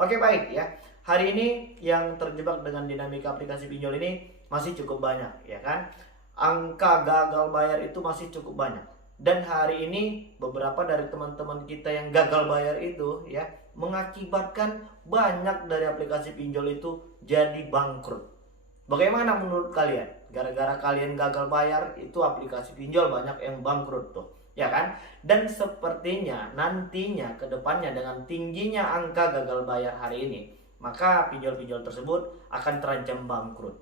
Oke, baik ya. Hari ini yang terjebak dengan dinamika aplikasi pinjol ini masih cukup banyak, ya kan? Angka gagal bayar itu masih cukup banyak. Dan hari ini beberapa dari teman-teman kita yang gagal bayar itu ya mengakibatkan banyak dari aplikasi pinjol itu jadi bangkrut. Bagaimana menurut kalian? Gara-gara kalian gagal bayar itu aplikasi pinjol banyak yang bangkrut tuh, ya kan? Dan sepertinya nantinya ke depannya dengan tingginya angka gagal bayar hari ini, maka pinjol-pinjol tersebut akan terancam bangkrut.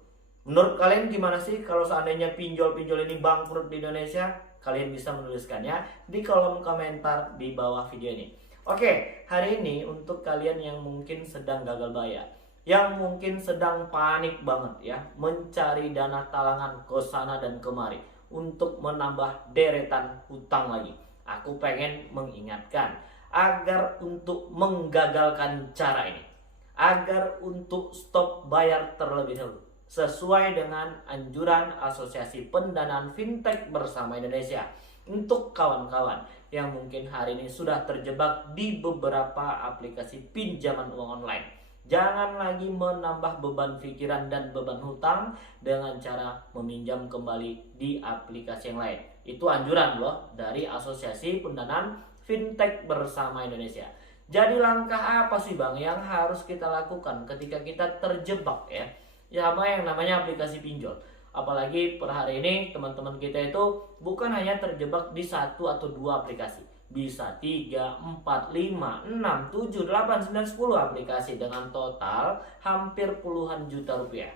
Menurut kalian gimana sih kalau seandainya pinjol-pinjol ini bangkrut di Indonesia? Kalian bisa menuliskannya di kolom komentar di bawah video ini. Oke, hari ini untuk kalian yang mungkin sedang gagal bayar, yang mungkin sedang panik banget ya, mencari dana talangan ke sana dan kemari untuk menambah deretan hutang lagi. Aku pengen mengingatkan agar untuk menggagalkan cara ini, agar untuk stop bayar terlebih dahulu sesuai dengan anjuran Asosiasi Pendanaan Fintech Bersama Indonesia. Untuk kawan-kawan yang mungkin hari ini sudah terjebak di beberapa aplikasi pinjaman uang online, jangan lagi menambah beban pikiran dan beban hutang dengan cara meminjam kembali di aplikasi yang lain. Itu anjuran loh dari Asosiasi Pendanaan Fintech Bersama Indonesia. Jadi langkah apa sih Bang yang harus kita lakukan ketika kita terjebak ya sama yang namanya aplikasi pinjol? Apalagi per hari ini teman-teman kita itu bukan hanya terjebak di satu atau dua aplikasi, bisa 3, 4, 5, 6, 7, 8, 9, 10 aplikasi dengan total hampir puluhan juta rupiah.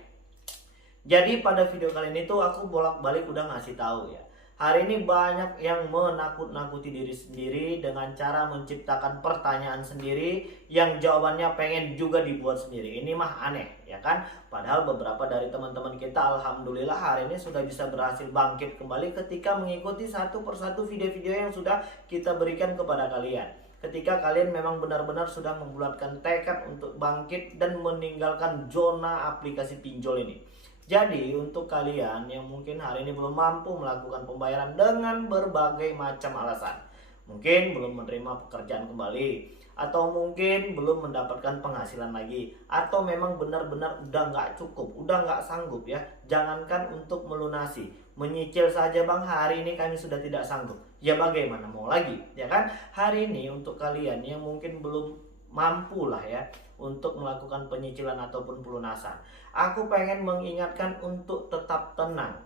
Jadi pada video kali ini tuh aku bolak-balik udah ngasih tahu ya. Hari ini banyak yang menakut-nakuti diri sendiri dengan cara menciptakan pertanyaan sendiri yang jawabannya pengen juga dibuat sendiri. Ini mah aneh ya kan? Padahal beberapa dari teman-teman kita alhamdulillah hari ini sudah bisa berhasil bangkit kembali ketika mengikuti satu persatu video-video yang sudah kita berikan kepada kalian. Ketika kalian memang benar-benar sudah membulatkan tekad untuk bangkit dan meninggalkan zona aplikasi pinjol ini. Jadi untuk kalian yang mungkin hari ini belum mampu melakukan pembayaran dengan berbagai macam alasan, mungkin belum menerima pekerjaan kembali, atau mungkin belum mendapatkan penghasilan lagi, atau memang benar-benar udah nggak cukup, udah nggak sanggup ya, jangankan untuk melunasi, menyicil saja Bang, hari ini kami sudah tidak sanggup. Ya bagaimana mau lagi, ya kan? Hari ini untuk kalian yang mungkin belum mampu lah ya untuk melakukan penyicilan ataupun pelunasan, aku pengen mengingatkan untuk tetap tenang.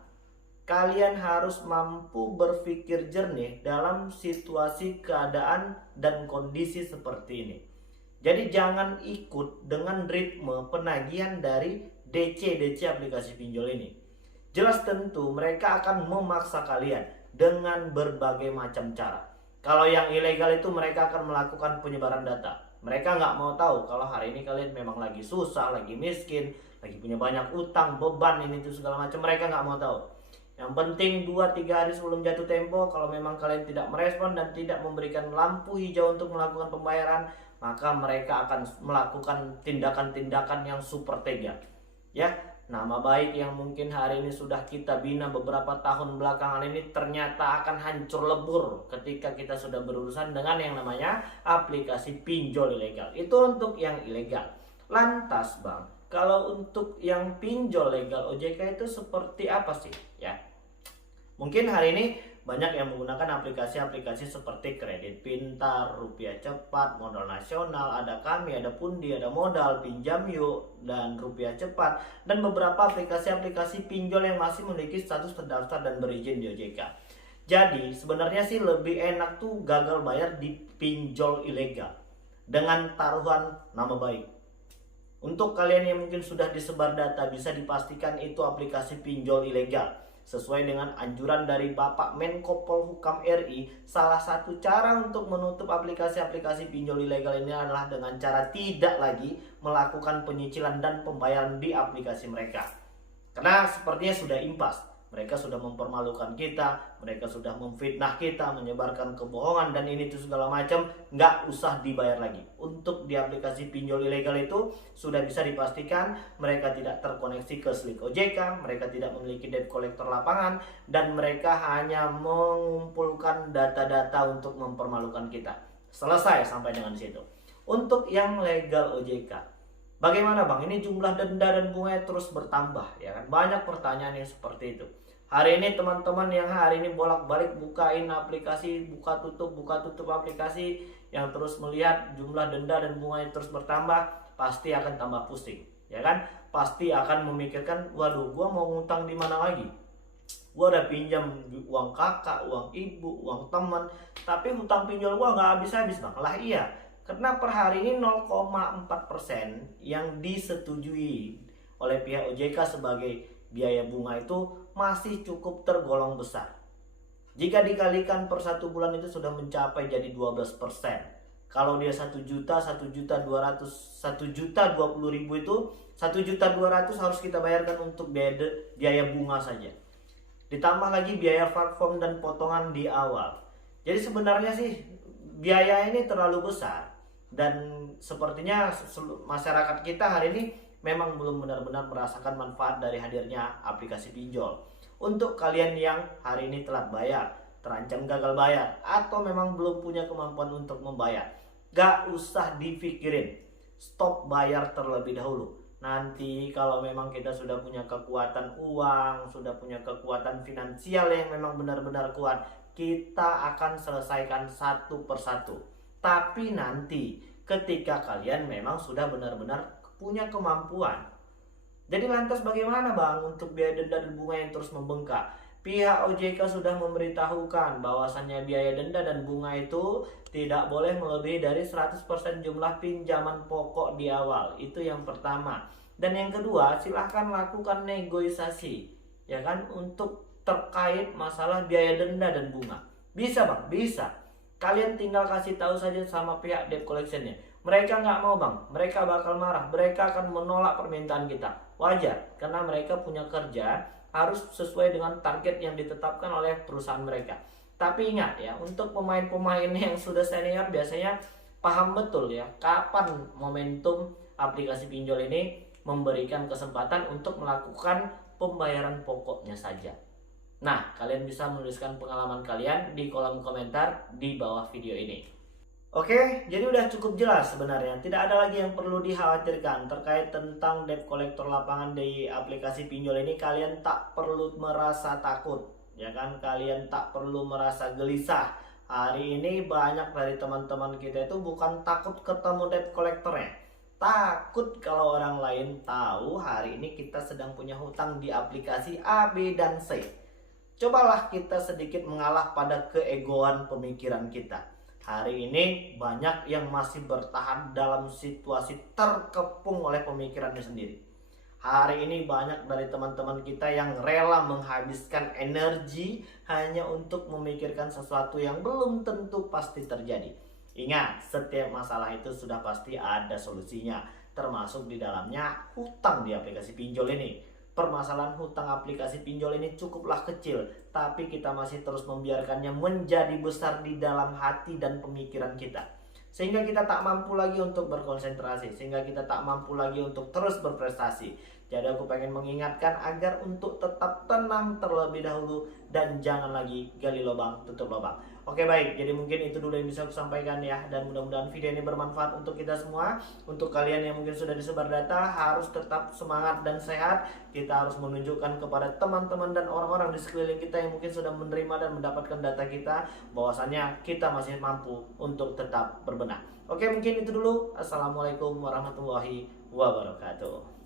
Kalian harus mampu berpikir jernih dalam situasi keadaan dan kondisi seperti ini. Jadi jangan ikut dengan ritme penagihan dari DC aplikasi pinjol ini. Jelas tentu mereka akan memaksa kalian dengan berbagai macam cara. Kalau yang ilegal itu mereka akan melakukan penyebaran data. Mereka nggak mau tahu kalau hari ini kalian memang lagi susah, lagi miskin, lagi punya banyak utang, beban ini itu segala macam. Mereka nggak mau tahu. Yang penting 2-3 hari sebelum jatuh tempo, kalau memang kalian tidak merespon dan tidak memberikan lampu hijau untuk melakukan pembayaran, maka mereka akan melakukan tindakan-tindakan yang super tega. Ya, nama baik yang mungkin hari ini sudah kita bina beberapa tahun belakangan ini ternyata akan hancur lebur ketika kita sudah berurusan dengan yang namanya aplikasi pinjol ilegal. Itu untuk yang ilegal. Lantas Bang, kalau untuk yang pinjol legal OJK itu seperti apa sih? Ya, mungkin hari ini banyak yang menggunakan aplikasi-aplikasi seperti Kredit Pintar, Rupiah Cepat, Modal Nasional, ada Kami, ada Pundi, ada Modal, Pinjam Yuk, dan Rupiah Cepat, dan beberapa aplikasi-aplikasi pinjol yang masih memiliki status terdaftar dan berizin di OJK. Jadi sebenarnya sih lebih enak tuh gagal bayar di pinjol ilegal dengan taruhan nama baik. Untuk kalian yang mungkin sudah disebar data, bisa dipastikan itu aplikasi pinjol ilegal. Sesuai dengan anjuran dari Bapak Menko Polhukam RI, salah satu cara untuk menutup aplikasi-aplikasi pinjol ilegal ini adalah dengan cara tidak lagi melakukan penyicilan dan pembayaran di aplikasi mereka. Karena sepertinya sudah impas. Mereka sudah mempermalukan kita, mereka sudah memfitnah kita, menyebarkan kebohongan dan ini tuh segala macam, nggak usah dibayar lagi. Untuk di aplikasi pinjol ilegal itu sudah bisa dipastikan mereka tidak terkoneksi ke Slik OJK, mereka tidak memiliki debt collector lapangan, dan mereka hanya mengumpulkan data-data untuk mempermalukan kita. Selesai sampai dengan situ. Untuk yang legal OJK, bagaimana Bang? Ini jumlah denda dan bunga terus bertambah, ya kan? Banyak pertanyaan yang seperti itu. Hari ini teman-teman yang hari ini bolak-balik bukain aplikasi, buka tutup aplikasi, yang terus melihat jumlah denda dan bunga yang terus bertambah, pasti akan tambah pusing, ya kan? Pasti akan memikirkan, waduh, gua mau ngutang di mana lagi? Gua udah pinjam uang kakak, uang ibu, uang teman, tapi hutang pinjol gua nggak habis-habis Bang. Lah iya, karena per hari ini 0,4% yang disetujui oleh pihak OJK sebagai biaya bunga itu masih cukup tergolong besar. Jika dikalikan per 1 bulan itu sudah mencapai jadi 12%. Kalau dia 1 juta, 1 juta 20 ribu itu 1 juta 200 harus kita bayarkan untuk biaya bunga saja. Ditambah lagi biaya platform dan potongan di awal. Jadi sebenarnya sih biaya ini terlalu besar. Dan sepertinya masyarakat kita hari ini memang belum benar-benar merasakan manfaat dari hadirnya aplikasi pinjol. Untuk kalian yang hari ini telat bayar, terancam gagal bayar, atau memang belum punya kemampuan untuk membayar, gak usah dipikirin, stop bayar terlebih dahulu. Nanti kalau memang kita sudah punya kekuatan uang, sudah punya kekuatan finansial yang memang benar-benar kuat, kita akan selesaikan satu persatu. Tapi nanti ketika kalian memang sudah benar-benar punya kemampuan. Jadi lantas bagaimana Bang untuk biaya denda dan bunga yang terus membengkak? Pihak OJK sudah memberitahukan bahwasannya biaya denda dan bunga itu tidak boleh melebihi dari 100% jumlah pinjaman pokok di awal. Itu yang pertama. Dan yang kedua, silahkan lakukan negosiasi, ya kan, untuk terkait masalah biaya denda dan bunga. Bisa Bang, bisa. Kalian tinggal kasih tahu saja sama pihak debt collectionnya. Mereka nggak mau Bang, mereka bakal marah, mereka akan menolak permintaan kita. Wajar, karena mereka punya kerja, harus sesuai dengan target yang ditetapkan oleh perusahaan mereka. Tapi ingat ya, untuk pemain-pemain yang sudah senior biasanya paham betul ya, kapan momentum aplikasi pinjol ini memberikan kesempatan untuk melakukan pembayaran pokoknya saja. Nah, kalian bisa menuliskan pengalaman kalian di kolom komentar di bawah video ini. Oke, jadi udah cukup jelas sebenarnya. Tidak ada lagi yang perlu dikhawatirkan terkait tentang debt collector lapangan di aplikasi pinjol ini. Kalian tak perlu merasa takut, ya kan? Kalian tak perlu merasa gelisah. Hari ini banyak dari teman-teman kita itu bukan takut ketemu debt collectornya, takut kalau orang lain tahu hari ini kita sedang punya hutang di aplikasi A, B, dan C. Cobalah kita sedikit mengalah pada keegoan pemikiran kita. Hari ini banyak yang masih bertahan dalam situasi terkepung oleh pemikirannya sendiri. Hari ini banyak dari teman-teman kita yang rela menghabiskan energi hanya untuk memikirkan sesuatu yang belum tentu pasti terjadi. Ingat, setiap masalah itu sudah pasti ada solusinya, termasuk di dalamnya hutang di aplikasi pinjol ini. Permasalahan hutang aplikasi pinjol ini cukuplah kecil, tapi kita masih terus membiarkannya menjadi besar di dalam hati dan pemikiran kita. Sehingga kita tak mampu lagi untuk berkonsentrasi, sehingga kita tak mampu lagi untuk terus berprestasi. Jadi aku pengen mengingatkan agar untuk tetap tenang terlebih dahulu dan jangan lagi gali lubang tutup lubang. Oke baik, jadi mungkin itu dulu yang bisa aku sampaikan ya. Dan mudah-mudahan video ini bermanfaat untuk kita semua. Untuk kalian yang mungkin sudah disebar data, harus tetap semangat dan sehat. Kita harus menunjukkan kepada teman-teman dan orang-orang di sekeliling kita yang mungkin sudah menerima dan mendapatkan data kita, bahwasannya kita masih mampu untuk tetap berbenah. Oke, mungkin itu dulu. Assalamualaikum warahmatullahi wabarakatuh.